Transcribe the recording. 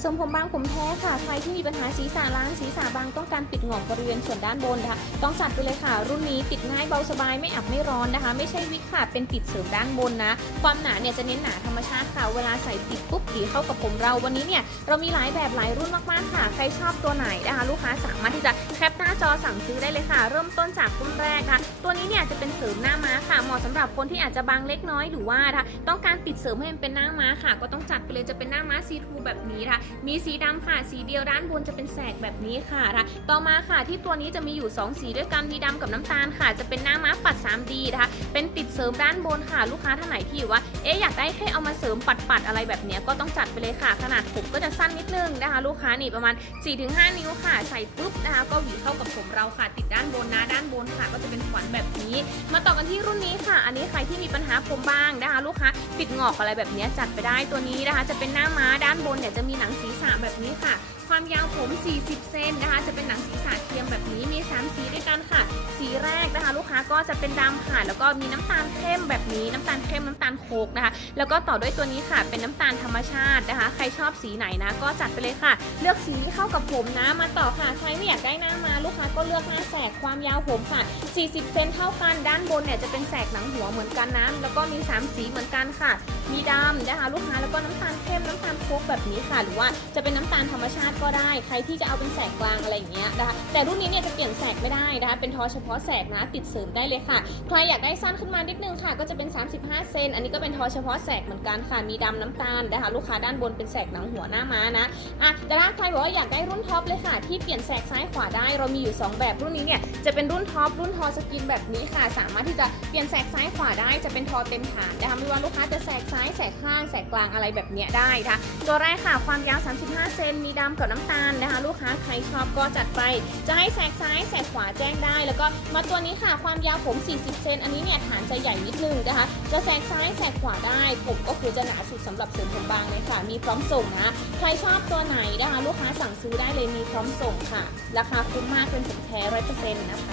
เสริมผมบางผมแท้ค่ะ ใครที่มีปัญหาศีรษะล้านศีรษะบางต้องการปิดหงอกบริเวณส่วนด้านบนนะคะ ต้องจัดไปเลยค่ะ รุ่นนี้ติดง่ายเบาสบายไม่อับไม่ร้อนนะคะ ไม่ใช่วิกค่ะ เป็นติดเสริมด้านบนนะ ความหนาเนี่ยจะเน้นหนาธรรมชาติค่ะ เวลาใส่ติดปุ๊บดีเข้ากับผมเรา วันนี้เนี่ยเรามีหลายแบบหลายรุ่นมากๆค่ะ ใครชอบตัวไหนนะคะลูกค้าสามารถที่จะแคปหน้าจอสั่งซื้อได้เลยค่ะ เริ่มต้นจากรุ่นแรกนะคะตัวนี้เนี่ยจะเป็นเสริมหน้าม้าค่ะ เหมาะสำหรับคนที่อาจจะบางเล็กน้อยหรือว่านะคะต้องการติดเสริมให้มันเป็นหน้าม้าค่ะ ก็ต้องจัดไปเลยจะเป็นหน้าม้าซีทูแบบนี้ค่ะมีสีดำค่ะ สีเดียวด้านบนจะเป็นแสกแบบนี้ค่ะนะคะต่อมาค่ะที่ตัวนี้จะมีอยู่ 2 สีด้วยกันมีดำกับน้ำตาลค่ะ จะเป็นหน้าม้าปัด 3D นะคะ เป็นติดเสริมด้านบนค่ะ ลูกค้าท่านไหนที่ว่า เอ๊ะอยากได้แค่เอามาเสริมปัดๆอะไรแบบนี้ก็ต้องจัดไปเลยค่ะ ขนาดผมก็จะสั้นนิดนึงนะคะ ลูกค้านี่ประมาณ 4-5 นิ้วค่ะ ใส่ปุ๊บนะคะก็หวีเข้ากับผมเราค่ะ ติดด้านบนนะด้านบนค่ะ ก็จะเป็นขวัญแบบนี้ มาต่อกันที่รุ่นนี้ค่ะ อันนี้ใครที่มีปัญหาผมบางนะคะ ลูกค้าปิดงอกอะไรแบบนี้จัดไปได้ตัวนี้นะคะ จะเป็นหน้าม้าด้านบนเนี่ยจะมีหนังศีรษะแบบนี้ค่ะ ความยาวผม 40 เซนนะคะ จะเป็นหนังศีรษะเทียมแบบนี้มี 3 สีด้วยกันค่ะ สีแรกนะคะ ลูกค้าก็จะเป็นดำค่ะ แล้วก็มีน้ำตาลเข้มแบบนี้ น้ำตาลเข้มน้ำตาลโคกนะคะ แล้วก็ต่อด้วยตัวนี้ค่ะ เป็นน้ำตาลธรรมชาตินะคะ ใครชอบสีไหนนะก็จัดไปเลยค่ะ เลือกสีที่เข้ากับผมนะ มาต่อค่ะ ใครไม่อยากได้หน้ามาลูกค้าก็เลือกหน้าแสกความยาวผมค่ะ 40 เซนเท่ากัน ด้านบนเนี่ยจะเป็นแสกหนังหัวเหมือนกันนะ แล้วก็มี 3 สีเหมือนกันค่ะ มีดำนะคะ ลูกค้าแล้ว เข้มน้ำตาลโคกแบบนี้ค่ะ หรือว่าจะเป็นน้ำตาลธรรมชาติก็ได้ ใครที่จะเอาเป็นแสกกลางอะไรอย่างเงี้ยนะคะแต่รุ่นนี้เนี่ยจะเปลี่ยนแสกไม่ได้นะคะเป็นทอเฉพาะแสกนะติดเสริมได้เลยค่ะ ใครอยากได้สั้นขึ้นมานิดนึงค่ะ ก็จะเป็น 35 เซนอันนี้ก็เป็นทอเฉพาะแสกเหมือนกันค่ะมีดำน้ำตาลนะคะลูกค้าด้านบนเป็นแสกหนังหัวหน้าม้านะอะแต่ถ้าใครบอกว่าอยากได้รุ่นท็อปเลยค่ะ ที่เปลี่ยนแสกซ้ายขวาได้เรามีอยู่ 2 แบบรุ่นนี้เนี่ยจะเป็นรุ่นท็อปรุ่นทอสกินแบบนี้ค่ะ สามารถที่จะเปลี่ยนแสกซ้ายขวาได้จะเป็นทอเต็มฐานนะคะไม่ว่าลูกค้าจะแสกซ้ายแสกข้างแสกกลางอะไรแบบเนี้ยได้นะคะตัวแรกค่ะความยาว 35 เซนมีดำกับน้ำตาลนะคะ ลูกค้าใครชอบก็จัดไป จะให้แสกซ้ายแสกขวาแจ้งได้ แล้วก็มาตัวนี้ค่ะความยาวผม 40 เซนอันนี้เนี่ยฐานจะใหญ่นิดนึงนะคะ จะแสกซ้ายแสกขวาได้ ผมก็คือจะหนาสุดสำหรับเสริมผมบางเลยค่ะ มีพร้อมส่งนะใครชอบตัวไหนนะคะ ลูกค้าสั่งซื้อได้เลยมีพร้อมส่งค่ะ ราคาคุ้มมากเป็นผมแท้ร้อยเปอร์เซ็นต์นะคะ